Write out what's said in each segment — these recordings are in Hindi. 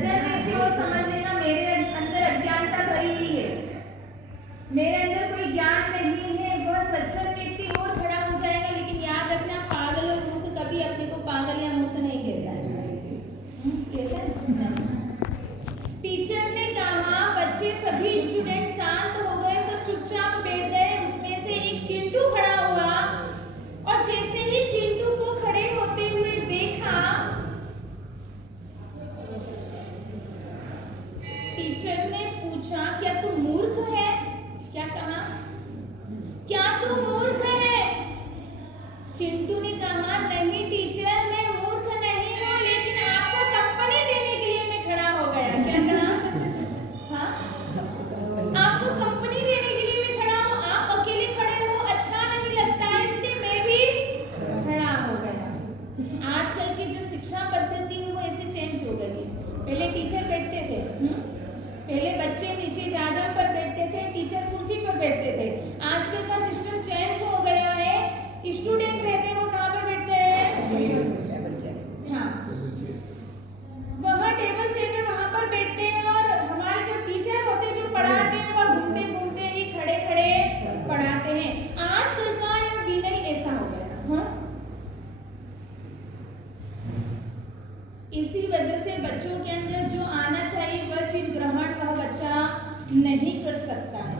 सज्जन व्यक्ति और समझ लेगा मेरे अंदर अज्ञानता भरी ही है, मेरे अंदर कोई ज्ञान नहीं है, वह सज्जन व्यक्ति और खड़ा हो जाएगा। लेकिन याद रखना, पागल और मूर्ख कभी अपने को पागल या मूर्ख नहीं कहता है। कहता है? टीचर ने कहा, बच्चे सभी स्टूडेंट शांत हो गए, सब चुपचाप बैठ गए। उसमें से एक चिंटू खड़ा हुआ और जैसे ही चिंटू को खड़े होते हुए देखा, टीचर ने पूछा, क्या तू मूर्ख है? क्या कहा? क्या तू मूर्ख है? चिंटू ने कहा, नहीं टीचर, मैं मूर्ख नहीं हूँ, लेकिन आपको कंपनी देने के लिए मैं खड़ा हो गया। क्या कहा? हाँ, आपको कंपनी देने के लिए मैं खड़ा हूँ, आप अकेले खड़े रहो, अच्छा नहीं लगता है, इसलिए मैं भी खड़ा हो गया। आजकल की जो शिक्षा पद्धति है वो ऐसे चेंज हो गई है। पहले टीचर बैठते थे, पहले बच्चे नीचे जाजा पर बैठते थे, टीचर कुर्सी पर बैठते थे। आजकल का सिस्टम चेंज हो गया है, स्टूडेंट रहते हैं वो कहाँ पर बैठते हैं? हाँ, वहाँ टेबल चेयर पे वहाँ पर बैठते हैं, और हमारे जो टीचर होते हैं जो पढ़ाते हैं वो घूमते घूमते ही खड़े खड़े पढ़ाते हैं। आजकल का ये विनय ऐसा हो गया। हाँ, इसी वजह से बच्चों के अंदर जो आना चाहिए वह चीज ग्रहण वह बच्चा नहीं कर सकता है।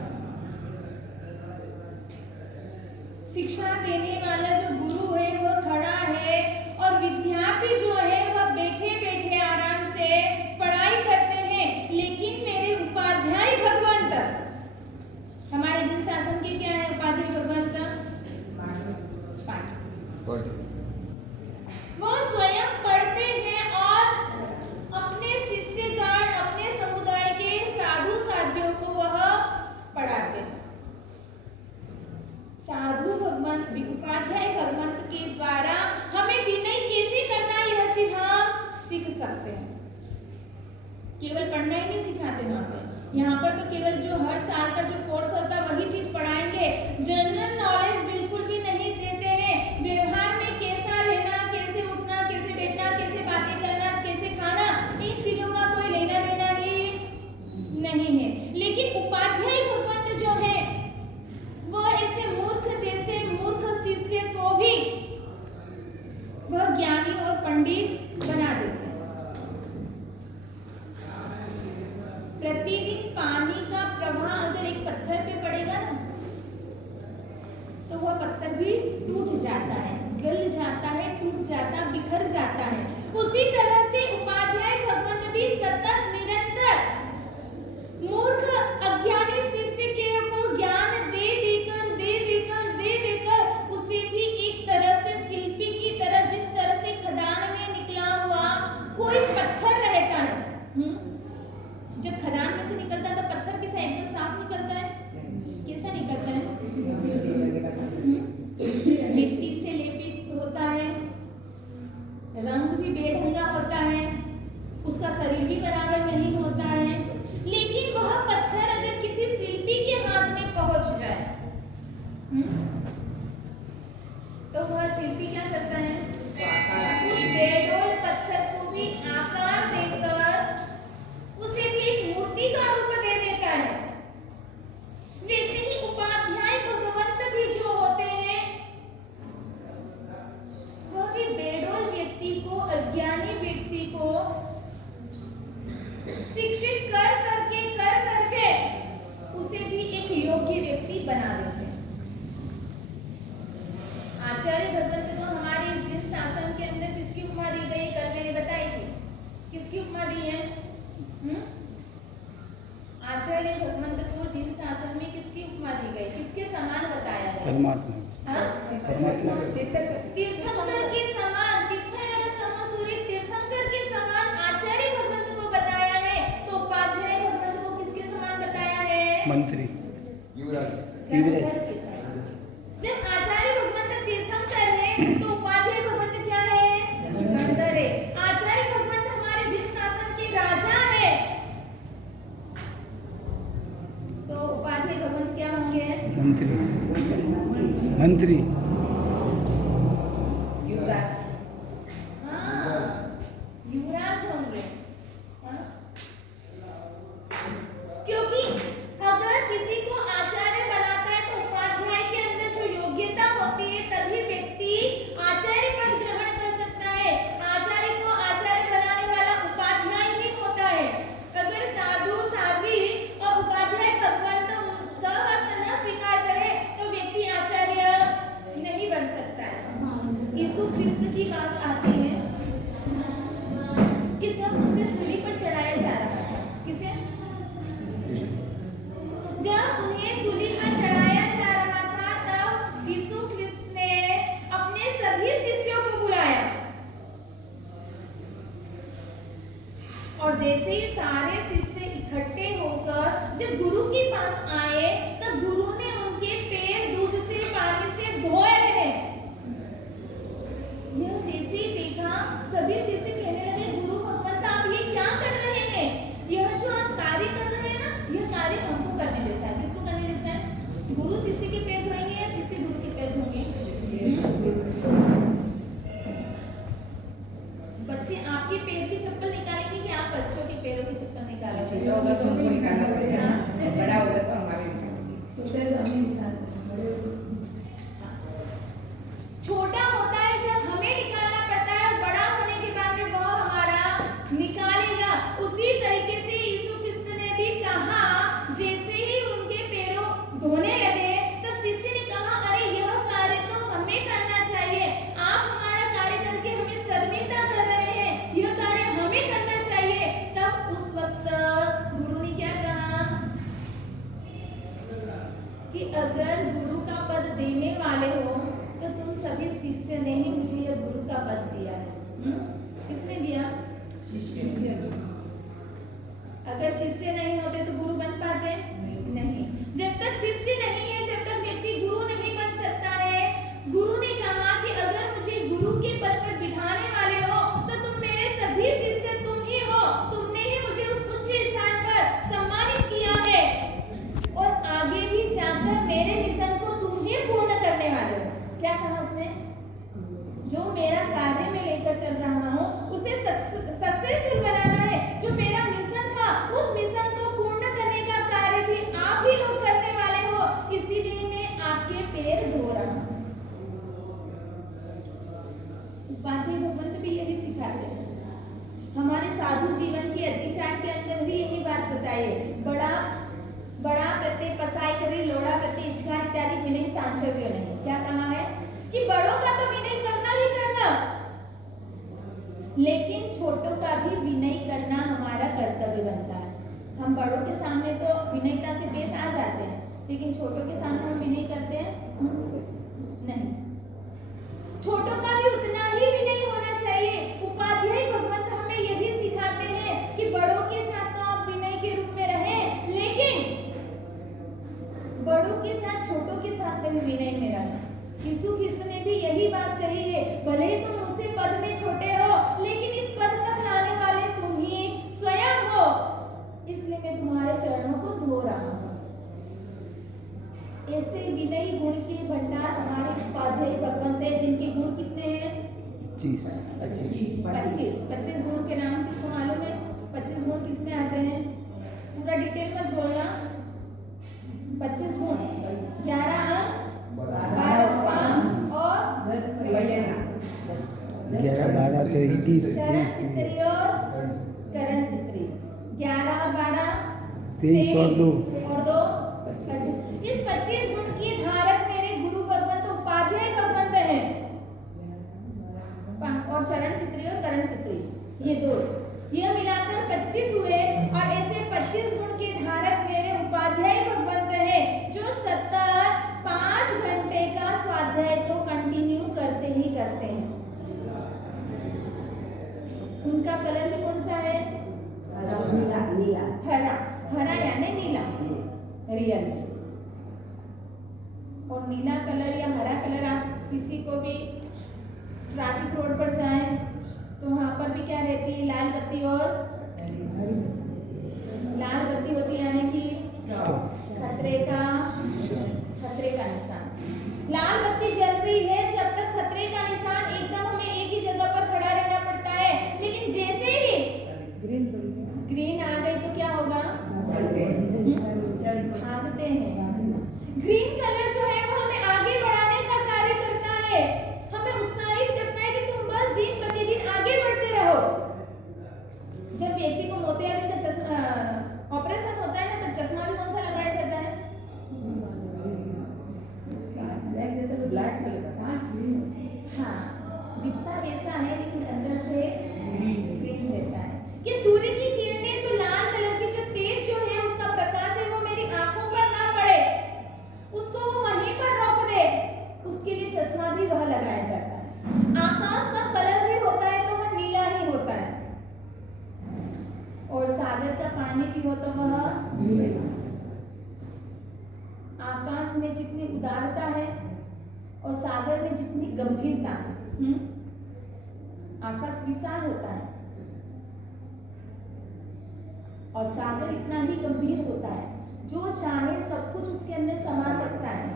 शिक्षा देने वाला जो गुरु है वह खड़ा है, और विद्यार्थी जो है वह बैठे बैठे आराम से पढ़ाई करते हैं। लेकिन मेरे उपाध्याय भगवंत, हमारे जिन शासन के क्या है उपाध्याय भगवंत? वो स्वयं पढ़ते हैं और अपने शिष्यगण, अपने समुदाय के साधु साध्वियों को वह पढ़ाते हैं। साधु भगवंत, उपाध्याय भगवंत के द्वारा हमें विनय कैसे करना है यह चीज हम सीख सकते हैं। केवल पढ़ना ही नहीं सिखाते वहाँ पे, यहाँ पर तो केवल जो हर साल का जो कोर्स होता है वही चीज पढ़ाएंगे। जनरल नॉलेज बिल्कुल भी नहीं देते हैं। व्यवहार में कैसा रहना, कैसे उठना, कैसे बैठना, कैसे बातें करना, कैसे खाना, इन चीजों का कोई लेना देना ही नहीं है। लेकिन उपाध्याय भगवंत जो है वह ऐसे मूर्ख जैसे मूर्ख शिष्य को भी वह ज्ञानी और पंडित बना देते हैं। प्रतिदिन पानी का प्रवाह अगर एक पत्थर पे पड़ेगा ना, तो वह पत्थर भी टूट जाता है, गल जाता है, टूट जाता, बिखर जाता है। उसी तरह से उपाध्याय भगवंत भी सतत निरंतर मूर्ख अज्ञानी शिष्य के को ज्ञान दे देकर उसे भी एक तरह से शिल्पी की तरह, जिस तरह से खदान में निकला हुआ कोई पत्थर रहता है, जब खदान में से निकलता है तो पत्थर कैसा एकदम साफ निकलता है? कैसा निकलता है? मिट्टी से लेपित होता है, रंग भी बेढंगा होता है, उसका शरीर भी बराबर नहीं होता है। लेकिन वह पत्थर अगर किसी शिल्पी के हाथ में पहुंच जाए, तो वह शिल्पी क्या करता है? उस बेडोल पत्थर को भी आकार देकर उसे भी एक मूर्ति का रूप दे देता है। वैसे ही उपाध्याय भगवंत भी जो होते हैं वह भी बेडोल व्यक्ति को, अज्ञानी व्यक्ति को शिक्षित कर करके उसे भी एक योग्य व्यक्ति बना देते हैं। आचार्य भगवंत को हमारे जिन शासन के अंदर किसकी उपमा दी गई, कल मैंने बताई थी, किसकी उपमा दी है? आचार्य भगवंत को जिन शासन में किसकी उपमा दी गई, किसके समान बताया गया? परमात्मा। तीर्थंकर के समान, तीर्थंकर के समान आचार्य भगवंत को बताया है। तो उपाध्याय भगवंत को किसके समान बताया है? मंत्री, युवराज। जब आचार्य भगवंत तीर्थंकर है तो उपाध्याय भगवंत क्या है? गंधर है। आचार्य भगवंत हमारे जिन शासन के राजा है, तो उपाध्याय भगवंत क्या होंगे? मंत्री, युवराज। हाँ, युवराज होंगे। हाँ? यीशु ख्रिस्त की बात आती है कि जब उसे सूली पर चढ़ाया जा रहा था, किसे? जब उन्हें सूली पर चढ़ाया जा रहा था तब यीशु ख्रिस्त ने अपने सभी शिष्यों को बुलाया और जैसे ही सारे शिष्य इकट्ठे होकर जब गुरु के पास आए तब गुरु ने उनके पैर दूध से पानी से धोए हैं। यह जैसे ही देखा सभी शिष्य कहने लगे, गुरु भगवंत आप ये क्या कर रहे हैं? यह जो आप कार्य कर रहे हैं ना, यह कार्य हमको करने जैसा है। किसको करने जैसा है? गुरु शिष्य के पैर धोएंगे या शिष्य गुरु के पैर धोएंगे? बच्चे आपके पैर की चप्पल निकालेंगे कि आप बच्चों के पैरों की चप्पल निकालोगे? बड़ा होगा तो हमारे छोटा होता है जब हमें निकालना पड़ता है और बड़ा होने के बाद में वह हमारा निकालेगा। उसी तरीके से यीशु ख्रिस्त ने भी कहा, जैसे ही उनके पैरों धोने लगे तब शिष्य ने कहा, अरे यह कार्य तो हमें करना चाहिए, आप हमारा कार्य करके हमें शर्मिंदा कर रहे हैं, यह कार्य हमें करना चाहिए। तब उस वक्त गुरु ने क्या कहा कि अगर गुरु का पद देने वाले हो तो तुम सभी शिष्य ने ही मुझे यह गुरु का पद दिया है। किसने दिया? शिष्य। अगर शिष्य नहीं होते तो गुरु बन पाते? नहीं। जब तक शिष्य नहीं है, जब तक व्यक्ति गुरु नहीं बन सकता है। गुरु ने कहा कि अगर मुझे गुरु के पद पर बिठाने वाले हो तो तुम मेरे सभी शिष्य तुम ही हो, तुमने ही मुझे उस उच्च स्थान पर सम्मानित किया है और आगे भी जाकर मेरे मिशन को तुम ही पूर्ण करने वाले हो। क्या कहा उसने? जो मेरा कार्य में लेकर चल रहा हूँ उसे सक्सेसफुल बनाना है। जो मेरा मिशन था उस मिशन को पूर्ण करने का कार्य भी आप ही लोग करने वाले हो, इसीलिए मैं आपके पैर धो रहा हूँ। उपाध्याय भगवंत भी यही सिखाते हैं। हमारे साधु जीवन के अतिचार के अंदर भी यही बात बताई है। बड़ा प्रत्यय पसाई करे, लोड़ा प्रत्यय इच्छकार इत्यादि विनय सांचव्य नहीं। क्या कहा है कि बड़ों का तो विनय करना ही करना, लेकिन छोटों का भी विनय करना हमारा कर्तव्य बनता है। हम बड़ों के सामने तो विनयता से पेश आ जाते हैं, लेकिन छोटों के सामने हम विनय करते हैं नहीं। छोटों का भी उतना ही विनय होना चाहिए। उपाध्याय भगवंत हमें यही सिखाते हैं कि बड़ों के साथ तो आप विनय के रूप में रहें, लेकिन बड़ों के साथ छोटों के साथ में भी विनय में रहना। यीशु ख्रिस्त ने भी यही बात कही है, भले ही तुम मुझसे पद में छोटे हो, लेकिन इस पद तक लाने वाले तुम ही स्वयं हो, इसलिए मैं तुम्हारे चरणों को धो रहा हूँ। ऐसे विनयी गुण के भंडार हमारे उपाध्याय भगवंत है, जिनके गुण कितने हैं? 25 गुण के नाम किसको मालूम है? 25 गुण किसमें आते हैं? पूरा डिटेल मत बोलना। 25 गुण, 11 अंग, 12 उपांग और 11-12 30 चरण सित्री और करण सित्री। 11 और 12 23 और 2 25। इस 25 गुण की धारक मेरे गुरु भगवंत उपाध्याय भगवंत हैं। और चरण सित्री और करण सित्री ये दो, यह मिलाकर 25 हुए और ऐसे 25 गुण के धारक मेरे उपाध्याय भगवंत है, जो सतत 5 घंटे का स्वाध्याय तो कंटिन्यू करते ही करते हैं। उनका कलर भी कौन सा है? हरा। हरा यानी नीला, रियल। और नीला कलर या हरा कलर, आप किसी को भी ट्रैफिक रोड पर जाएं तो वहां पर भी क्या रहती है? लाल बत्ती और लाल बत्ती होती है, यानी कि खतरे का निशान। लाल बत्ती जल रही है, जब तक खतरे का निशान एकदम हमें एक ही जगह पर खड़ा रहना पड़ता है, लेकिन जैसे ही ग्रीन आ गई तो क्या होगा? भागते हैं। ग्रीन कलर जो है वो हमें आगे बढ़ाने का कार्य भी वह लगाया जाता है। आकाश का कलर भी होता है तो वह नीला ही होता है, और सागर का पानी भी हो तो वह आकाश में जितनी उदारता है और सागर में जितनी गंभीरता है, आकाश विशाल होता है और सागर इतना ही गंभीर होता है, जो चाहे सब कुछ उसके अंदर समा सकता है।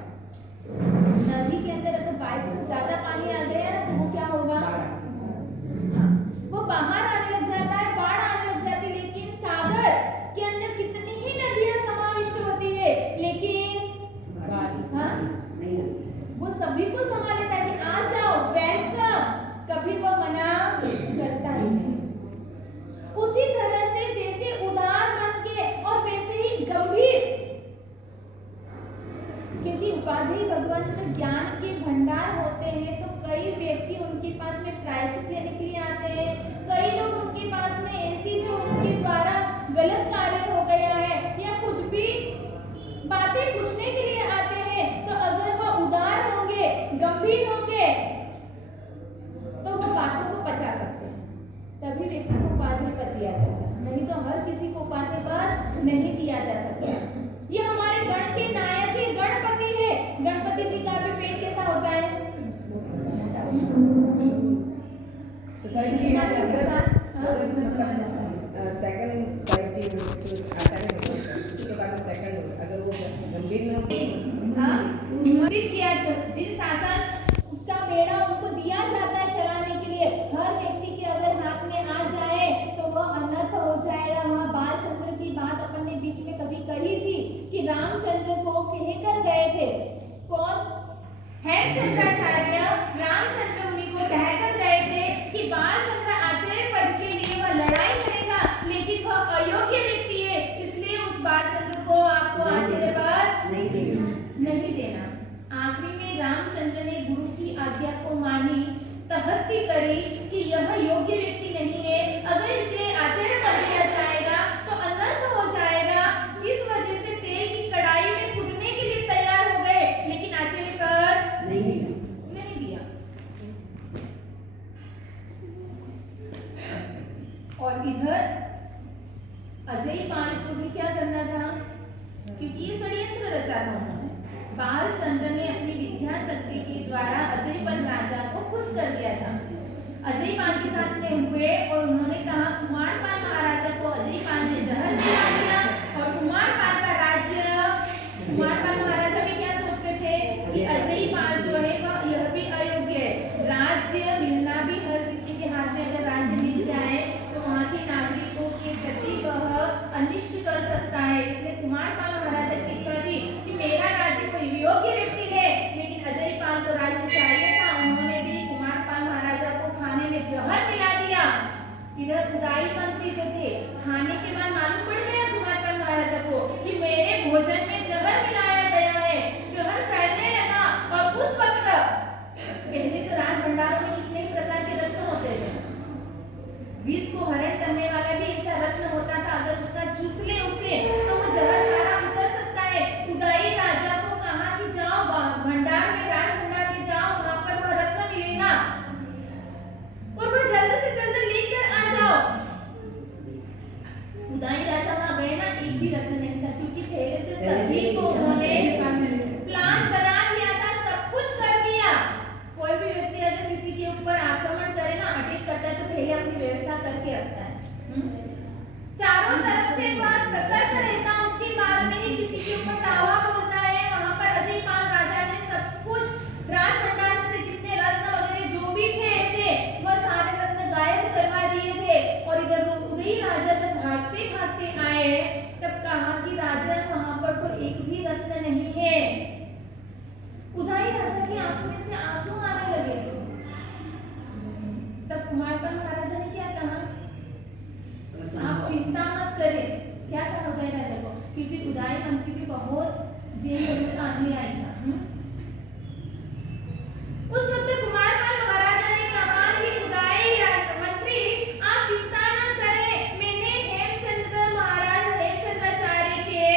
नदी के अंदर अगर बाई चांस ज्यादा पानी आ गया तो वो क्या होगा, वो बाहर आने लग जाता है, बाढ़ आने लग जाती है। लेकिन सागर के अंदर कितनी ही नदियां समाविष्ट होती है, लेकिन वो सभी को समा लेता है कि आ जाओ, वेलकम, कभी वो मना करता ही नहीं। उसी तरह से जैसे उदार मन के और वैसे ही गंभीर, क्योंकि उपाधि भगवान ज्ञान के भंडार होते हैं, तो कई व्यक्ति उनके पास में प्रायश्चित लेने के लिए आते हैं, कई लोग उनके पास में ऐसी जो उनके द्वारा गलत कार्य हो गया है या कुछ भी बातें पूछने के लिए आते हैं, तो अगर वो उदार होंगे, गंभीर होंगे, तो वो बातों को पचा सकते हैं, तभी व्यक्ति को उपाधि पर दिया जाता है, नहीं तो हर किसी को उपाधि पर नहीं दिया जा सकता। ये हमारे गण के नायक है, गणपति है। गणपति जी का भी पेट कैसा होता है, जिस शासन का बेड़ा उनको दिया जाता है चलाने के लिए, हर व्यक्ति के अगर हाथ में आ जाए तो वह अनर्थ हो जाएगा। वहाँ बालचंद्र की बात अपन ने बीच में कभी कही थी कि रामचंद्र को कहकर गए थे, कौन, हेमचंद्राचार्य रामचंद्र मुनि को कहकर गए थे कि बालचंद्र आचार्य पद के लिए वह लड़ाई करेगा, लेकिन वह अयोग्य व्यक्ति है, इसलिए उस बालचंद्र को आपको आचार्य पद नहीं देना। आखिरी में रामचंद्र ने गुरु की आज्ञा को मानी, तहत्ती करी कि यह योग्य व्यक्ति नहीं है, अगर इसे आचार्य पद दिया जाएगा तो अनर्थ हो जाएगा। इस वजह से तेल की कढ़ाई में कूदने के लिए तैयार हो गए, लेकिन आचार्य पद नहीं दिया। और इधर अजय पाल को भी क्या करना था, क्योंकि ये षड्यंत्र रचा था उन्होंने। बालचंद्र ने अपनी विद्या शक्ति के द्वारा अजयपाल राजा को खुश कर दिया था। अजयपाल के साथ में हुए और उन्होंने कहा, कुमारपाल महाराजा को अजयपाल ने जहर खिला दिया, और कुमारपाल का राज्य, कुमारपाल महाराजा भी क्या सोच रहे थे कि अजयपाल जो है वह यह भी अयोग्य है। राज्य मिलना भी हर किसी के हाथ में, अगर राज्य मिल जाए तो वहाँ के नागरिकों के प्रति वह अनिष्ट कर सकता है। इसलिए कुमारपाल महाराजा की इच्छा थी कि मेरा राज्य कोई योग्य व्यक्ति ले, लेकिन अजयपाल को राज्य चाहिए था। उन्होंने भी कुमारपाल महाराजा को खाने में जहर मिला दिया। इधर उदाई मंत्री जो थे, खाने के बाद मालूम पड़ गया कुमारपाल महाराजा को कि मेरे भोजन में जहर मिलाया गया है। जहर फैलने लगा और उस वक्त पहले तो राज भंडारों में कितने ही प्रकार के रत्न होते थे, विष को हरण करने वाला भी ऐसा रत्न होता था, अगर उसका चूस ले उसके तो वो जहर सारा उतर सकता है। उदाई राजा को कहा कि जाओ भंडार में, राज भंडार में जाओ, वहां पर वह रत्न मिलेगा और वह जल्द से जल्द लेकर आ जाओ। उदाई राजा वहां गए ना, एक भी रत्न नहीं था, क्योंकि पहले से सभी को उन्होंने प्लान बना दिया था, सब कुछ कर दिया। कोई भी व्यक्ति अगर किसी के ऊपर आक्रमण करे ना, अटैक करता है, तो पहले अपनी व्यवस्था करके रखता है, चारों तरफ से वह सतर्क रहता, उसके बाद में ही किसी के ऊपर दावा बोलता है। वहां पर अजयपाल राजा ने सब कुछ राज भंडार में से जितने रत्न वगैरह जो भी थे ऐसे, वह सारे रत्न गायब करवा दिए थे। और इधर उदयी राजा जब भागते भागते आए, तब कहा कि राजा वहां पर तो एक भी रत्न नहीं है। उदयी राजा की आंखों में से आंसू आने लगे। तब कुमारपाल महाराजा ने क्या कहा, आप चिंता मत करें। क्या कहा उदय राजा को, क्योंकि उदय मंत्री भी बहुत जेल में आने आई था। उस वक्त कुमारपाल महाराजा ने कहा कि उदय मंत्री आप चिंता न करें, मैंने हेमचंद्र महाराज हेमचंद्राचार्य के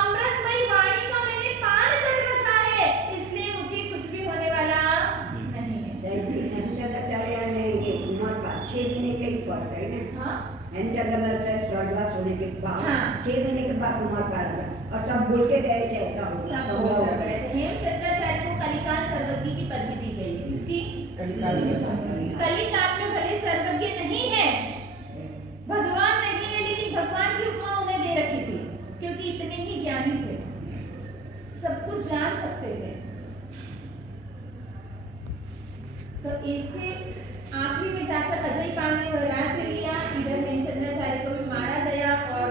अमृतमयी वाणी का मैंने पान कर रखा है, इसलिए मुझे कुछ भी होने वाला हेमचंद्र से स्वर्गवास होने के बाद हाँ। 6 महीने के बाद कुमार पाल गया और सब बोल के गए थे ऐसा होगा, सब सब बोल लोग कर गए थे। हेमचंद्राचार्य को कलिकाल सर्वज्ञ की पदवी दी गई। किसकी? कलिकाल में भले सर्वज्ञ नहीं है, भगवान नहीं है, लेकिन भगवान की उपमा उन्हें दे रखी थी, क्योंकि इतने ही ज्ञानी थे, सब कुछ जान सकते थे। तो ऐसे आखिरी में जाकर अजय पाल ने वह राज्य लिया। इधर हेमचंद्राचार्य को भी मारा गया और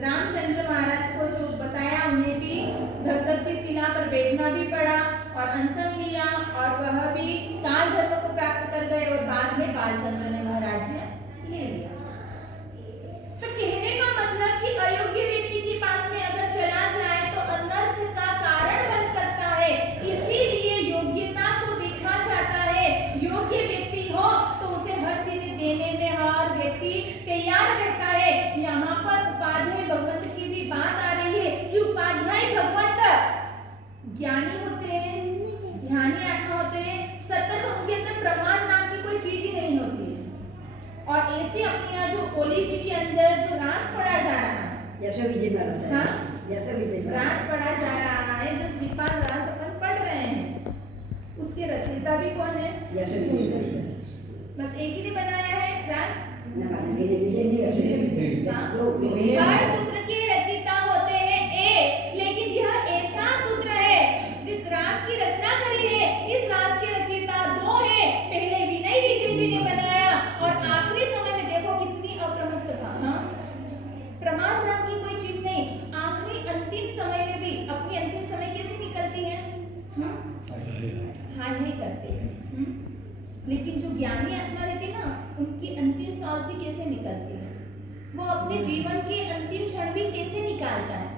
रामचंद्र महाराज को जो बताया उन्हें भी धक-धक की शिला पर बैठना भी पड़ा और अनशन लिया और वह भी काल धर्म को प्राप्त कर गए और बाद में बालचंद्र ने वह राज्य ले लिया। तो कहने का मतलब कि अयोग्य व्यक्ति के पास में अगर चला जाए तो अनर्थ का कारण बन सकता है, इसीलिए योग्यता को देखा जाता है। योग्य व्यक्ति हो तो उसे हर चीज देने में हर व्यक्ति तैयार रहता है। यहाँ पर उपाध्याय भगवंत की भी बात आ रही है कि उपाध्याय भगवंत ज्ञानी होते हैं, ध्यानी आत्मा होते हैं, सतत उनके अंदर प्रमाण नाम की कोई चीज ही नहीं होती है। और ऐसे अपने यहाँ जो ओली जी के अंदर जो रास पढ़ा जा रहा है, यशो विजय महाराज है। हाँ? यशो विजय महाराज रास पढ़ा जा रहा है, जो श्रीपाद रास अपन पढ़ रहे हैं, उसके रचयिता भी कौन है? यशो विजय महाराज बस एक ही ने बनाया है रास। ना मानेंगे विजय नहीं यशो विजय हाँ? लोग हर सूत्र के रचयिता होते हैं एक, लेकिन यह ऐसा सूत्र है जिस रास की रचना करी है, इस रास के रचयिता दो हैं। पहले विनय विजय जी ने बनाया और आखिरी समय में देखो कितनी अप्रमत्तता। हाँ? प्रमाद नाम की कोई चीज नहीं। आखिरी अंतिम समय में भी अपनी अंतिम समय कैसे निकलती है? हाय हाय करते हैं। लेकिन जो ज्ञानी आत्मा रहती है ना, उनकी अंतिम सांस भी कैसे निकलती है, वो अपने जीवन के अंतिम क्षण भी कैसे निकालता है।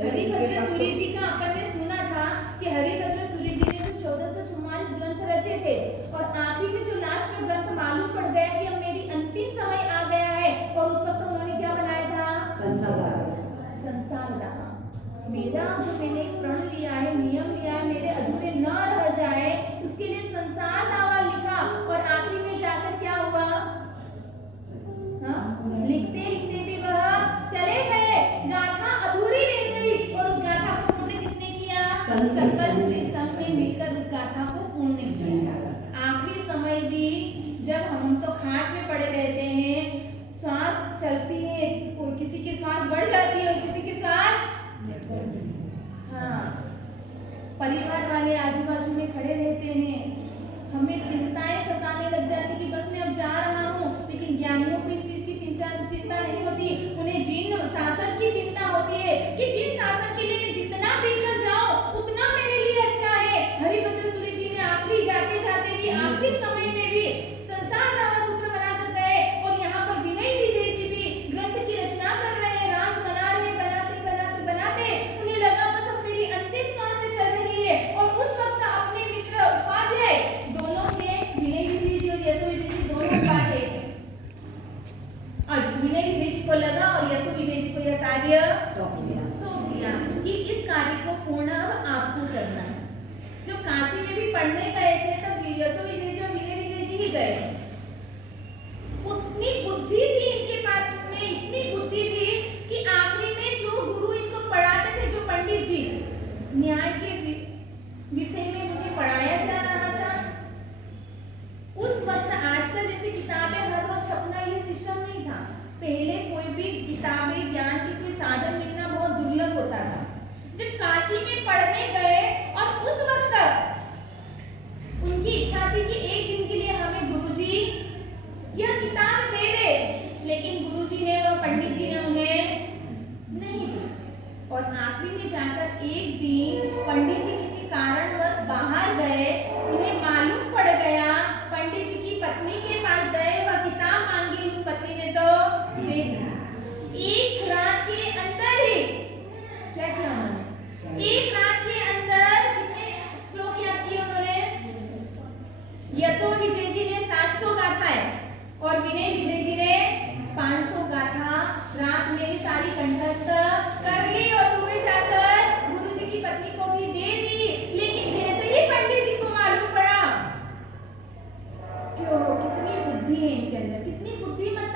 हरिभद्र सूरी जी का अपन ने सुना था कि हरिभद्र सूरी जी ने जो 1444 ग्रंथ रचे थे और आखिरी में जो लास्ट में ग्रंथ मालूम पड़ गया कि अब मेरी अंतिम समय आ गया है, और उस वक्त उन्होंने क्या बनाया था? संसार दावा। मेरा जो मैंने एक प्रण लिया है, नियम लिया है, मेरे अधूरे न रह जाए, उसके लिए संसार दावा लिखा। और आखिरी में जाकर क्या हुआ? हाँ? लिखते लिखते भी वह चले गए, गाथा अधूरी रह गई और उस गाथा को पूर्ण किसने किया? सकल श्री संघ ने मिलकर उस गाथा को पूर्ण किया। आखिरी समय भी जब हम तो खाट में पड़े रहते हैं, सांस चलती है, कोई किसी की सांस बढ़ जाती है, किसी की सांस, हाँ, परिवार वाले आजू बाजू में खड़े रहते हैं, हमें चिंताएं सताने लग जाती कि बस मैं अब जा रहा हूँ। लेकिन ज्ञानियों को इस चीज की चिंता नहीं होती, उन्हें जिन शासन की चिंता होती है कि जिन शासन के लिए मैं जितना देकर जाऊं उतना मेरे लिए अच्छा है। हरिभद्र सूरी जी ने आखिरी जाते जाते भी आखिरी समय में भी संसार दावा सूत्र बनाकर गए और यहाँ पर विनय विजय जी भी ग्रंथ की रचना कर रहे हैं, रास बना रहे, बनाते बनाते बनाते उन्हें लगा बस अब मेरी अंतिम सांसें चल रही है। और उस वक्त अपने मित्र उपाध्याय दोनों थे, विनय विजय जी और यशो विजय जी दोनों थे। और विनय विजय जी को लगा और यशो विजय जी को यह कार्य सौंप दिया कि इस कार्य को पूर्ण अब आपको करना है। जब काशी में भी पढ़ने गए थे तब यशो विजय जी और विनय विजय जी ही गए। उतनी बुद्धि थी इनके पास में, इतनी बुद्धि थी कि आखिरी में जो गुरु इनको पढ़ाते थे, जो पंडित जी, न्याय के विषय में मुझे पढ़ाया जा रहा था, उस वक्त आजकल जैसे किताबें हर रोज छपना ये सिस्टम नहीं था। पहले कोई भी किताबें ज्ञान की कोई साधन मिलना बहुत दुर्लभ होता था। जब काशी में पढ़ने गए और उस वक्त उनकी इच्छा थी कि एक दिन के लिए हमें गुरुजी यह किताब दे दे, लेकिन गुरुजी ने और पंडित जी ने उन्हें नहीं दी। और आखिरी में जाकर एक दिन पंडित जी किसी कारणवश बाहर गए, उन्हें मालूम पड़ गया, पंडित जी की पत्नी के पास गए, वह किताब मांगी, उस पत्नी ने तो दे दी। एक रात के अंदर ही क्या किया उन्होंने? एक रात के अंदर कितने श्लोक याद किए उन्होंने? यशो विजय जी ने 700 गाथाएं और विनय विजय जी ने 500 गाथा रात में ही सारी कंठस्थ कर ली और सुबह जाकर गुरुजी की पत्नी को भी दे दी। लेकिन जैसे ही पंडित जी को मालूम पड़ा, क्यों कितनी बुद्धि है इनके अंदर, कितनी बुद्धिमत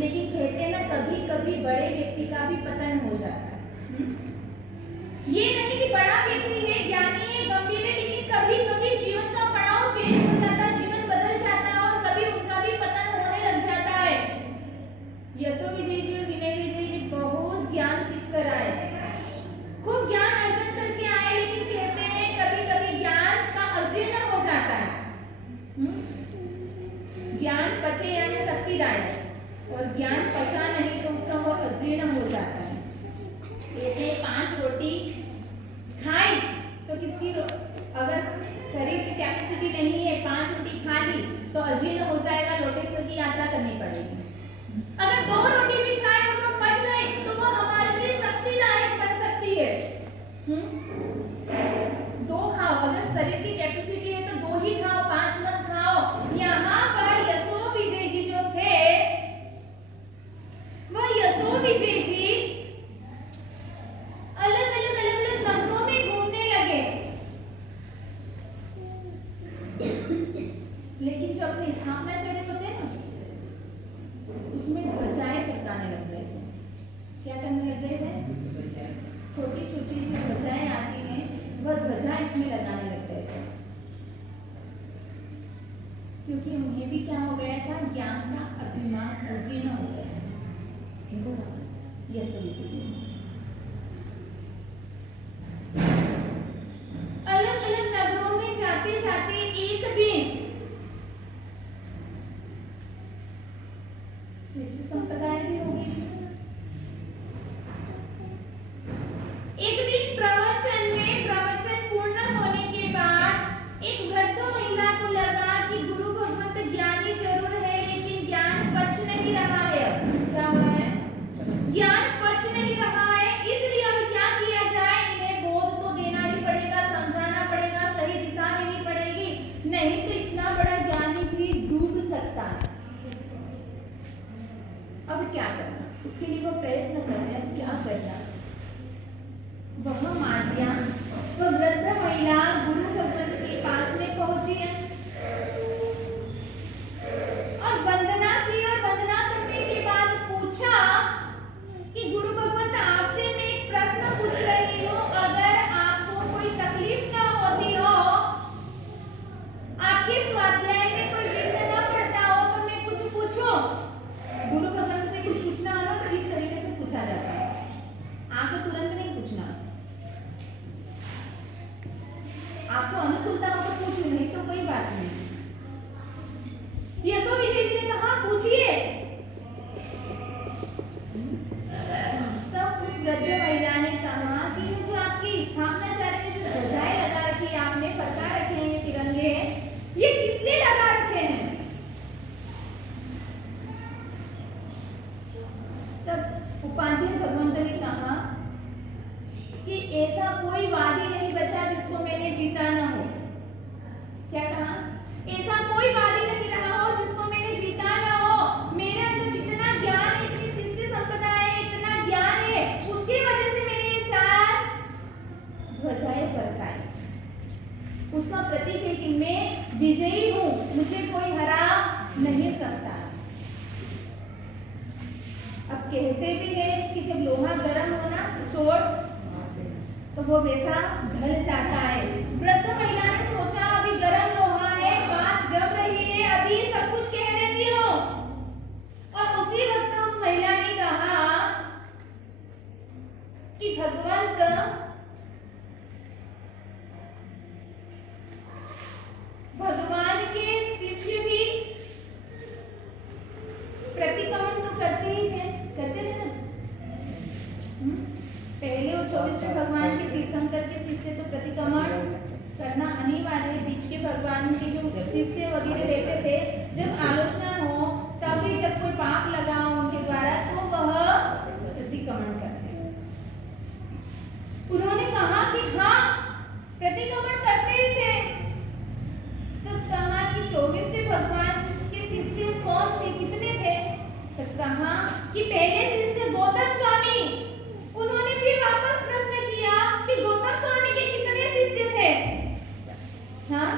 लेकिन कहते हैं ना कभी कभी बड़े व्यक्ति का भी पतन हो जाता है। ये नहीं कि बड़ा व्यक्ति है, ज्ञानी है, गंभीर है, लेकिन कभी कभी जीवन का पड़ाव चेंज हो जाता है, जीवन बदल जाता है और कभी उनका भी पतन होने लग जाता है। यशो विजय जी और विनय विजय जी बहुत ज्ञान सीख कर आए, खूब ज्ञान अर्जन करके आए, लेकिन कहते हैं कभी कभी ज्ञान का अजीर्ण हो जाता है। ज्ञान पचे यानी शक्तिदायक, और ज्ञान पचा नहीं तो उसका वो अजीर्ण हो जाता है। कहते हैं 5 रोटी खाई तो किसकी अगर शरीर की कैपेसिटी नहीं है, 5 रोटी खा ली तो अजीर्ण हो जाएगा, लोटेश्वर की यात्रा करनी पड़ेगी। अगर 2 रोटी भी खाए और वो पच गए तो वो हमारे लिए शक्तिदायक बन सकती है। 2 खाओ, अगर शरीर की कैपेसिटी है तो 2 ही खाओ, 5 मत खाओ। यहाँ पर यशो विजय जी जो थे, वो यशो विजय जी अलग अलग नगरों में घूमने लगे, लेकिन जो अपने स्थापना शरीर होते हैं ना, उसमें ध्वजाएं फटकाने लग गए थे। क्या करने लग गए थे? छोटी छोटी जो ध्वजाएं आती हैं वह ध्वजा इसमें लगाने लग गए थे, क्योंकि उन्हें भी क्या हो गया था, ज्ञान का अभिमान अजीर्ण हो गया। यशो विजय जी अलग अलग नगरों में जाते जाते एक दिन शिष्य संप्रदाय भी हो गई। एक दिन प्रवचन पूर्ण होने के बाद एक वृद्ध महिला को लगा कि गुरु भगवंत ज्ञानी जरूर है, लेकिन ज्ञान पच नहीं रहा है। क्या हुआ है? ज्ञान पच नहीं रहा है, इसलिए अब क्या किया जाए? इन्हें बोध तो देना ही पड़ेगा, समझाना पड़ेगा, सही दिशा देनी पड़ेगी, नहीं तो इतना बड़ा ज्ञानी भी डूब सकता है। अब क्या करना? उसके लिए वो प्रयत्न करते हैं, क्या करना? वह माजिया, वह वृद्ध महिला गुरु भगवंत के पास में पहुंची है और वंदना की, और वंदना करने के बाद पूछा कि गुरु भगवंत आपसे मैं एक प्रश्न पूछ रही हूँ, अगर आपको कोई तकलीफ ना होती हो, आपके स्वाध्याय में कोई विघ्न ना पड़ता हो, तो मैं कुछ पूछूं? गुरु भगवंत से कुछ पूछना हो ना तो इस तरीके से पूछा जाता है, आपको तुरंत नहीं पूछना। आपको अनुकूलता हो तो पूछो, नहीं तो कोई बात नहीं। यशो विजय जी ने कहा पूछिए। तब उस वृद्ध महिला ने कहा कि जो आपकी स्थापनाचार्य ने जो ध्वजाएं लगा रखी है, आपने फरका रखे हैं, तिरंगे, ये किस लिए लगा रखे हैं? तब उपाध्याय भगवंत ने कहा कि ऐसा कोई वादी नहीं बचा जिसको मैंने जीता ना हो। क्या कहा? ऐसा कोई वादी नहीं रहा हो जिसको मैंने जीता ना हो। मेरे अंदर जितना ज्ञान है, इतनी शिष्य संपदा है, इतना ज्ञान है, उसकी वजह से मैंने ये 4 ध्वजाएं फरकाई। उसका प्रतीक है कि मैं विजयी हूँ, मुझे कोई हरा नहीं सकता। अब कहते भी हैं कि जब लोहा गर्म हो ना तो चोट तो वो वैसा ढल जाता है। वृद्ध महिला ने सोचा अभी गर्म लोहा है, बात जम रही है, अभी सब कुछ कह देती हूँ। और उसी वक्त उस महिला ने कहा कि भगवंत भगवान के शिष्य भी प्रतिक्रमण तो करते ही थे, करते थे ना। पहले और 24वें भगवान के तीर्थंकर के शिष्य तो प्रतिक्रमण करना अनिवार्य है। बीच के भगवान के जो शिष्य वगैरह रहते थे, जब आलोचना हो तभी जब कोई पाप लगा हो उनके द्वारा तो वह प्रतिक्रमण करते हैं। उन्होंने कहा कि हाँ प्रतिक्रमण करते ही थे। तब कहा कि 24वें भगवान के शिष्य कौन थे, कितने थे? तब कहा कि पहले शिष्य गौतम स्वामी। उन्होंने फिर वापस प्रश्न किया कि गौतम स्वामी के कितने शिष्य थे? हाँ,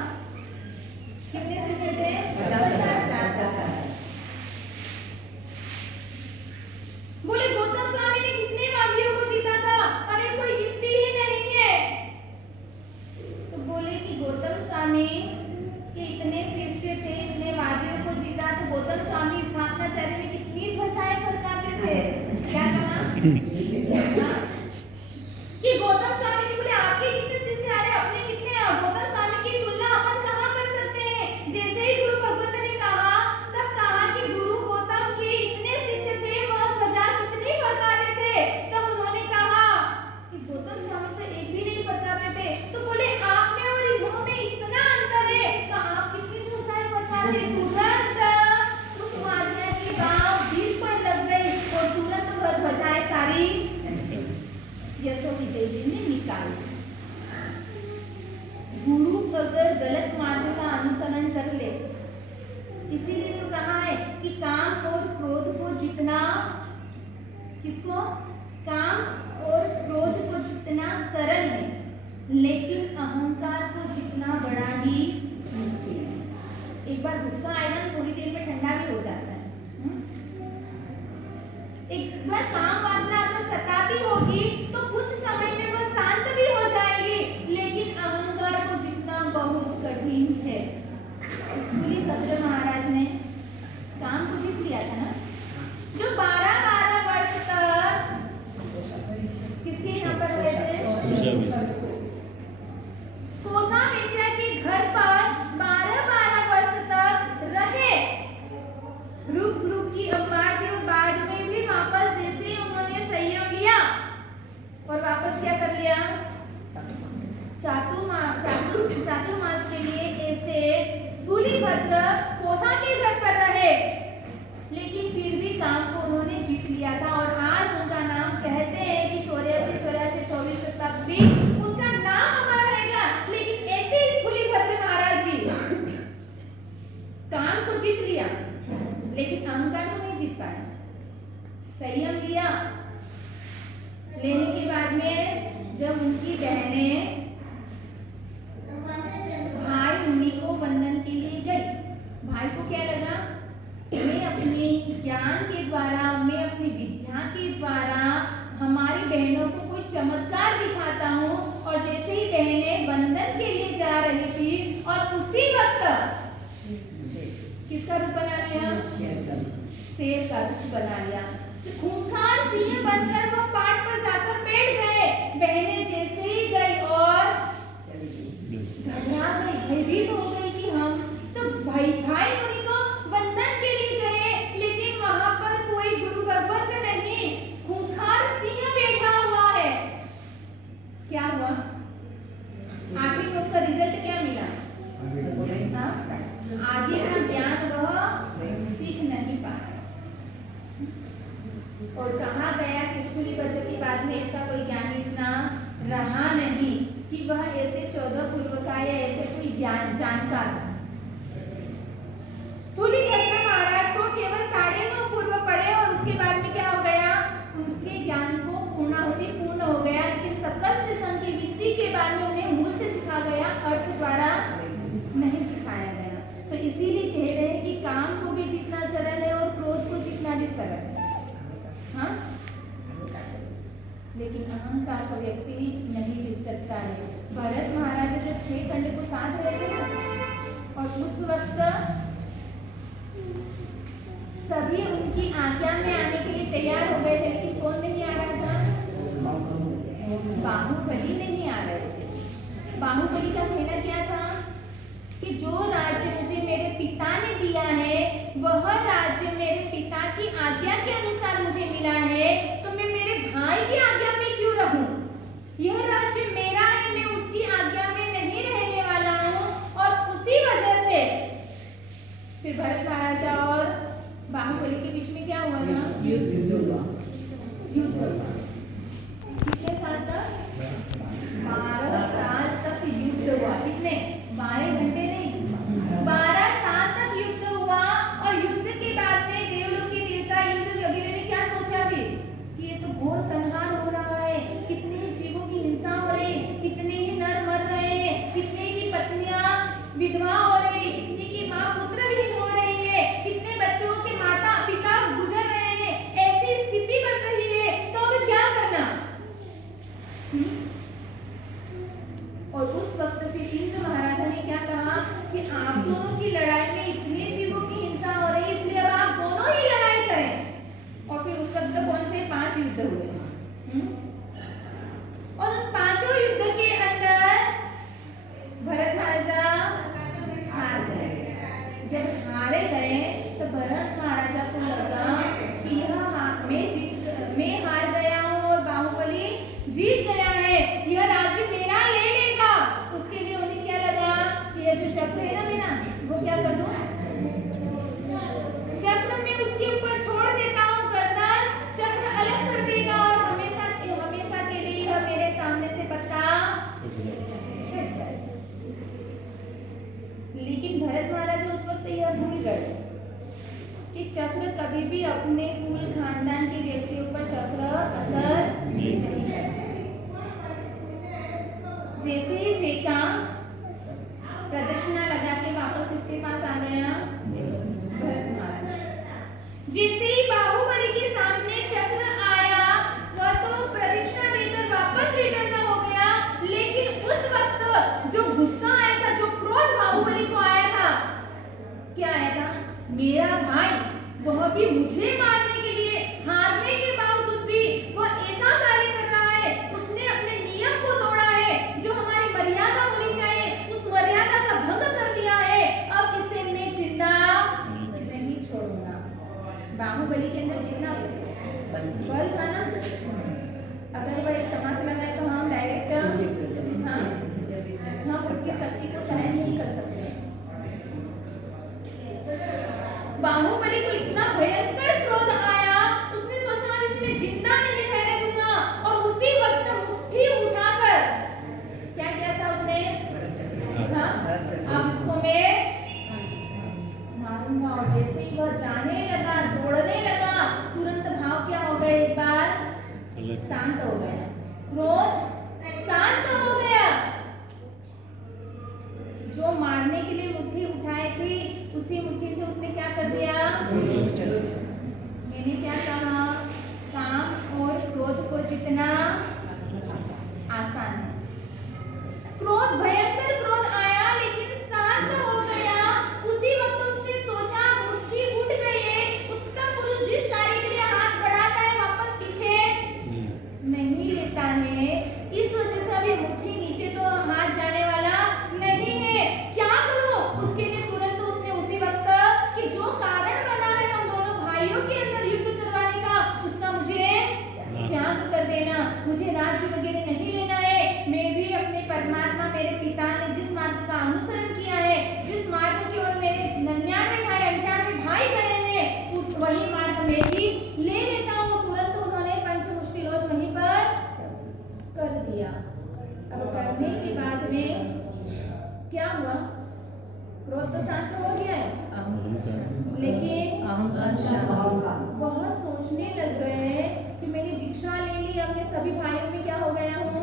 कितने शिष्य थे? 50। कि गौतम स्वामी जी बोले आपके कितने शिष्य आ रहे, अपने कितने हैं? गौतम स्वामी की तुलना अपन कहाँ कर सकते हैं? जैसे ही गुरु भगवत ने कहा तब कहा कि गुरु गौतम के इतने शिष्य थे, वह ध्वजा कितनी फरकाते थे। तब उन्होंने कहा कि गौतम स्वामी तो एक भी नहीं फरकाते थे। तो बोले आप में और इन्हों में इतना अंतर है, तो आप कितनी ध्वजाएं फरकाते? तुरंत उस महात्मा की बात दिल पर लग गई और तुरंत वह ध्वजाएं सारी यशो विजय जी ने निकाली। गुरु अगर गलत मार्ग का अनुसरण कर ले, इसीलिए तो कहा है कि काम और क्रोध को जितना, किसको? काम और क्रोध को जितना सरल है, लेकिन अहंकार को जितना बड़ा ही मुश्किल है। एक बार गुस्सा आएगा थोड़ी देर में ठंडा भी हो जाता है। एक बार काम वासना आपको सताती होगी तो कुछ समय में वह शांत भी हो जाएगी, लेकिन अहंकार को जितना बहुत कठिन है। स्थूलीभद्र महाराज ने काम को जीत लिया था ना, जो 12-12 वर्ष तक किसके यहाँ पर रहे थे? कोसा मिश्रा के घर पर 12-12 वर्ष तक रहे। रुक रुक की अम्बार के बाद में भी वापस जैसे उन्होंने संयम लिया और वापस क्या कर लिया? चातुर्मास के लिए ऐसे स्थूलीभद्र कोसा के घर पर रहे, लेकिन फिर भी काम को उन्होंने जीत लिया था। और आज उनका नाम कहते हैं कि 84-84 तक भी उनका नाम अमर रहेगा। लेकिन ऐसे स्थूलीभद्र महाराज भी काम को जीत लिया, लेकिन अहंकार को नहीं जीत पाए। संयम लिया, लेने के बाद में जब उनकी बहनें भाई मुनि को वंदन के लिए गई, भाई को क्या लगा? मैं अपने ज्ञान के द्वारा, मैं अपनी विद्या के द्वारा हमारी बहनों को कोई चमत्कार दिखाता हूँ। और जैसे ही बहनें वंदन के लिए जा रही थी और उसी वक्त किसका रूप बना लिया? शेर का रूप बना लिया। खूंखार सिंह बनकर वो पाट पर जाकर बैठ गए। बहनें जैसे ही गई और घबरा गई, भयभीत हो गई कि हम तो भाई मुनि को वंदन के लिए गए, लेकिन वहां पर कोई गुरु भगवत नहीं, खूंखार सिंह बैठा हुआ है। क्या हुआ? आखिर उसका रिजल्ट क्या मिला? आगे का ज्ञान वह सीख नहीं पाया। और कहा गया कि स्थूलीभद्र के बाद में ऐसा कोई ज्ञानी इतना रहा नहीं कि वह ऐसे 14 पूर्व का या ऐसे कोई ज्ञान जानकार। स्थूलीभद्र महाराज को केवल 9.5 पूर्व पढ़े और उसके बाद में क्या हो गया? उनके ज्ञान को पूर्ण हो गया। लेकिन सकल की विधि के बाद में उन्हें मूल से सिखा गया, अर्थ द्वारा नहीं सिखाया गया। तो इसीलिए कह रहे हैं कि काम को भी जितना सरल है और क्रोध को जितना भी सरल है, हाँ? लेकिन अहंकार का व्यक्ति नहीं जीत सकता है। भरत महाराज जब 6 खंड को साथ रहे थे और उस वक्त सभी उनकी आज्ञा में आने के लिए तैयार हो गए थे, लेकिन कौन नहीं आ रहा था? बाहुबली नहीं आ रहे थे। बाहुबली का कहना क्या था कि जो राज्य मुझे मेरे पिता ने दिया है, वह राज्य मेरे पिता की आज्ञा के अनुसार मुझे मिला है, तो मैं मेरे भाई की आज्ञा में क्यों रहूं? यह राज्य मेरा है, मैं उसकी आज्ञा में नहीं रहने वाला हूं। और उसी वजह से फिर भरत महाराजा और बाहुबली के बीच में क्या हुआ था? युद्ध। कितने साल तक? 12 साल तक युद्ध हुआ। कितने? 12 घंटे नहीं, 12 साल तक युद्ध हुआ। और युद्ध के बाद में देवलोक के देवता इंद्र वगैरह ने क्या सोचा फिर कि ये तो घोर संहार हो रहा है, कितने ही जीवों की हिंसा हो रही है, कितने ही नर मर रहे हैं, कितने की पत्नियां विधवा हो रही, कितने की मां पुत्रहीन हो रही है, कितने बच्चों के माता पिता गुजर रहे हैं, ऐसी स्थिति बन रही है, तो अब क्या करना? और उस वक्त फिर इंद्र महाराजा ने क्या कहा कि आप दोनों की लड़ाई में इतने जीवों की हिंसा हो रही है, इसलिए अब आप दोनों ही लड़ाई करें। और फिर उस वक्त कौन से 5 युद्ध हुए? और उन पांचों युद्ध के अंदर भरत महाराजा हार गए। जब हारे गए तो भरत महाराजा को लगा कि मैं हार गया हूँ और बाहुबली जीत गया है, यह राज्य मेरा ले लेगा। उसके लिए उन्हें क्या लगा कि ये जो चक्र है ना मेरा, वो क्या कर दूं, चक्र में उसके ऊपर छोड़ देता हूँ, गर्दन चक्र अलग कर देगा और हमेशा के लिए यह मेरे सामने से पत्ता छट जाएगा। लेकिन भरत महाराज उस वक्त यह भूल गए कि चक्र कभी भी अपने कुल खानदान के व्यक्तियों पर चक्र असर नहीं करता। जैसे ही फेंका, प्रदक्षिणा लगा के वापस किसके पास आ गया, भरत महाराज। जैसे ही बाहुबली के सामने चक्र आया, वह तो प्रदक्षिणा देकर वापस रिटर्न हो गया। लेकिन उस वक्त जो गुस्सा आया था, जो क्रोध बाहुबली को आया था, क्या आया था, मेरा भाई वह भी मुझे मारने के लिए, हारने के बावजूद भी वह ऐसा कार्य कर रहा है, उसने अपने नियम को तोड़ा है, जो हमारी मर्यादा होनी चाहिए उस मर्यादा का भंग कर दिया है। अब इसे मैं जिंदा नहीं छोड़ूंगा। बाहुबली के अंदर जितना बल था ना, अगर वह एक तमाचा लगाए तो हम डायरेक्ट हम उसकी शक्ति को सहन नहीं कर सकते। बाहुबली को इतना भयंकर क्रोध आया, उसने सोचा अब इसमें जिंदा नहीं रहने दूंगा, और उसी वक्त मुट्ठी उठाकर क्या किया था उसने, अब इसको मैं मारूंगा। और जैसे ही वह जाने लगा, दौड़ने लगा, तुरंत भाव क्या हो गए, एक बार शांत हो गया, क्रोध शांत हो गया। जो मारने के लिए मुट्ठी उठाई थी, उसी मुट्ठी से उसने क्या कर दिया, मैंने क्या कहा, काम और क्रोध को जितना आसान है। क्रोध, भयंकर क्रोध आया, लेकिन शांत हो गया। उसी वक्त उसने सोचा, मुट्ठी उठ गई है, उत्तम पुरुष जिस कार्य के लिए हाथ बढ़ाता है वापस पीछे नहीं लेता है। इस वजह से अभी मुट्ठी नीचे तो हाथ जाने वाला नहीं है। क्या करूं, उसके लिए तुरंत उसने उसी वक्त कि जो कारण बना है हम दोनों भाइयों के अंदर युद्ध करवाने का, उसका मुझे त्याग कर देना, मुझे राज्य वगैरह नहीं लेना है। मैं भी अपने परमात्मा, मेरे पिता ने जिस मार्ग का अनुसरण किया है, जिस मार्ग की ओर मेरे 99 भाई 98 भाई गए हैं, उस वही मार्ग मैं भी ले लेता हूँ। तुरंत उन्होंने पंचमुष्टिलोच वहीं पर कर दिया। अब करने के बाद में क्या हुआ, क्रोध तो शांत हो गया है, लेकिन वह सोचने लग गए कि मैंने दीक्षा ले ली, अब मैं सभी भाइयों में क्या हो गया हूँ,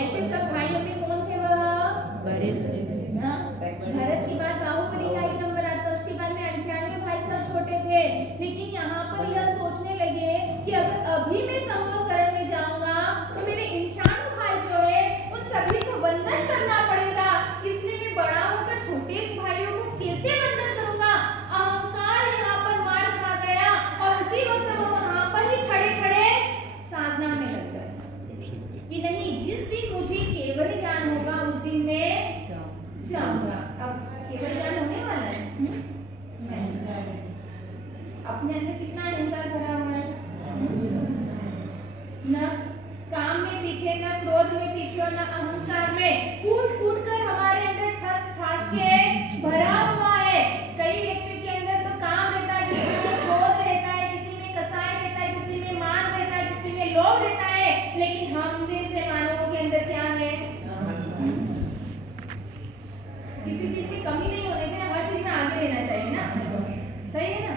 ऐसे सब भाइयों में कौन थे, वह बड़े भरत के बाद बाहुबली का 1 नंबर आता, उसके बाद में 98 भाई सब छोटे थे। लेकिन यहाँ पर यह सोचने लगे कि अगर अभी मैं समूह शरण में जाऊंगा तो मेरे 98 भाई जो है उन सभी को वंदन करना पड़ेगा, इसलिए मैं बड़ा होकर छोटे भाइयों को कैसे वंदन करूंगा। अहंकार यहाँ पर मार खा गया और उसी वक्त वो वहां पर ही खड़े खड़े साधना में लग गए कि नहीं, जिस दिन मुझे केवल ज्ञान होगा उस दिन मैं जाऊंगा। अब केवल ज्ञान होने वाला है नहीं, अपने अंदर कितना अहंकार भरा हुआ है, न काम में पीछे, न क्रोध में पीछे और न अहंकार में, कूट कूट कर हमारे अंदर ठस ठास के भरा हुआ है। कई व्यक्तियों के अंदर तो काम रहता है, किसी में क्रोध रहता है, किसी में कसाई रहता है, किसी में मान रहता है, किसी में लोभ रहता है, लेकिन हम जैसे मानवों के अंदर क्या है, किसी चीज में कमी नहीं होनी चाहिए, हर चीज में आगे रहना चाहिए ना, सही है ना।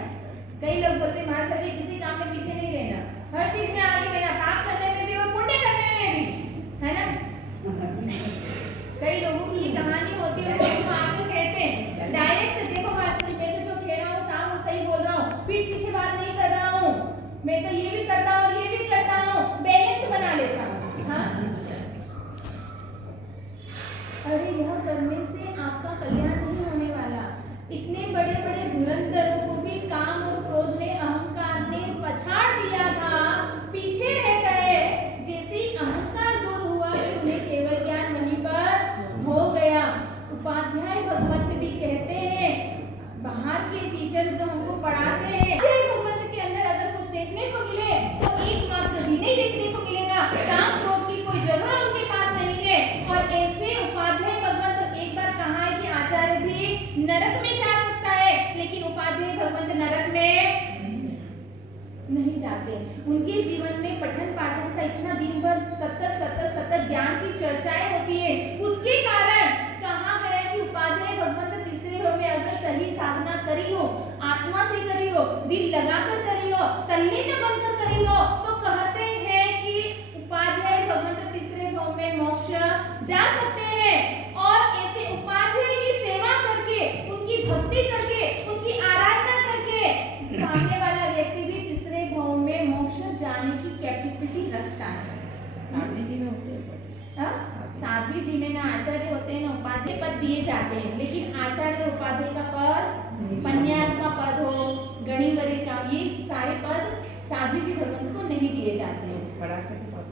कई लोग बोलते हैं महाराज सर किसी काम में पीछे नहीं रहना, हर चीज में आगे रहना, पाप करने में भी और पुण्य करने में भी, है ना। कई लोगों की कहानी होती है, वो आगे कहते हैं डायरेक्ट, देखो महाराज सर मैं तो जो कह रहा हूँ साफ और सही बोल रहा हूँ, पीठ पीछे बात नहीं कर रहा हूँ, मैं तो ये भी करता हूँ ये भी करता हूँ, बैलेंस बना लेता हूँ। हाँ, अरे यह करने से आपका कल्याण नहीं होने वाला। इतने बड़े बड़े धुरंधरों को भी काम और क्रोध ने, अहंकार ने पछाड़ दिया था, पीछे रह जाते हैं। उनके जीवन में पठन पाठन का इतना दिन भर सतत ज्ञान की चर्चाएं होती है। उसके कारण कहा गया कि उपाध्याय भगवंत तीसरे भाव में अगर सही साधना करी हो, आत्मा से करी हो, दिल लगाकर करी हो, तल्लीन बनकर करी हो, तो कहते हैं कि उपाध्याय भगवंत तीसरे भाव में मोक्ष जा सकते हैं। और ऐसे उपाध्याय की सेवा करके, उनकी भक्ति करके, उनकी आराधना करके सामने वाला व्यक्ति भी तीसरे भाव में मोक्ष जाने की कैपेसिटी रखता है। साध्वी जी में होते हैं साध्वी जी में ना आचार्य होते हैं ना उपाध्याय पद दिए जाते हैं, लेकिन आचार्य उपाध्याय का पद, पन्यास का पद हो, गणिवरी का, ये सारे पद साध्वी जी भगवंत को नहीं दिए जाते हैं। पढ़ाते तो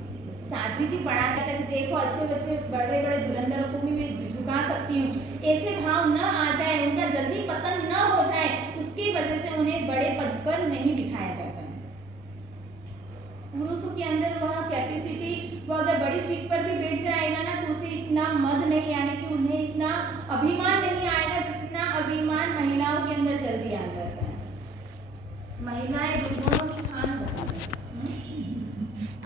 साध्वी जी पढ़ाते तक देखो अच्छे बच्चे बड़े बड़े धुरंधरों को भी मैं झुका सकती हूँ। ऐसे भाव न आ जाए, उनका जल्दी पतन न हो जाए, उसकी वजह से उन्हें बड़े पद पर नहीं बिठाया जाता है। पुरुषों के अंदर वह कैपेसिटी, वो अगर बड़ी सीट पर भी बैठ जाएगा ना तो उसे इतना मद नहीं आने की, उन्हें इतना अभिमान नहीं आएगा जितना अभिमान महिलाओं के अंदर जल्दी आ जाता है। महिलाएं दोनों की खान बताती हैं।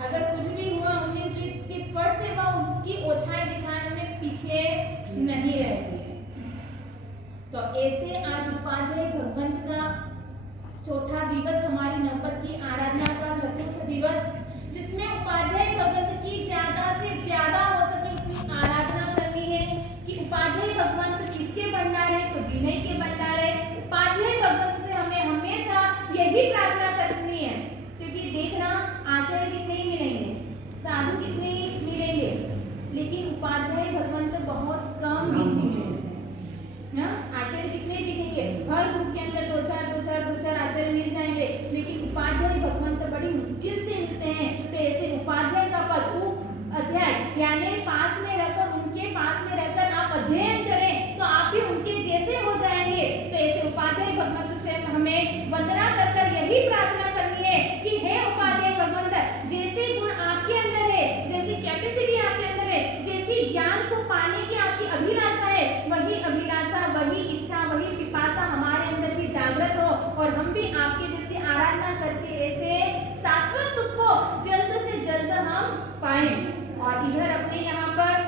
अगर कुछ भी हुआ 19-20 के फट से वह उसकी ओछाई दिखाने में पीछे नहीं रहती है। तो ऐसे आज उपाध्याय भगवंत का चौथा दिवस, हमारी नवपत की आराधना का चतुर्थ दिवस, जिसमें उपाध्याय भगवंत की ज्यादा से ज्यादा हो सके उतनी आराधना करनी है। कि उपाध्याय भगवंत किसके भंडार है? तो विनय के भंडार है। उपाध्याय भगवंत से हमें हमेशा यही प्रार्थना करनी है, क्योंकि देखना आचार्य कितने ही मिलेंगे, साधु कितने ही मिलेंगे, लेकिन उपाध्याय भगवंत बहुत कम मिलेंगे। आचार्य कितने दिखेंगे, हर ग्रुप के अंदर दो चार आचार्य मिल जाएंगे, लेकिन उपाध्याय भगवंत बड़ी मुश्किल से मिलते हैं। तो ऐसे उपाध्याय का पद, अध्याय यानी पास में रहकर, उनके पास में रहकर आप अध्ययन करें तो आप भी उनके जैसे हो जाएंगे। तो ऐसे उपाध्याय भगवंत से हमें वंदना कर यही प्रार्थना करनी है कि हे उपाध्याय भगवंत, जैसे गुण आपके अंदर है, जैसी कैपेसिटी आपके अंदर है, जैसी ज्ञान को पाने की आपकी अभिलाषा है, वही अभिलाषा, वही इच्छा, वही पिपासा हमारे अंदर भी जागृत हो और हम भी आपके जैसी आराधना करके ऐसे शाश्वत सुख को जल्द से जल्द हम पाएं। और इधर अपने यहाँ पर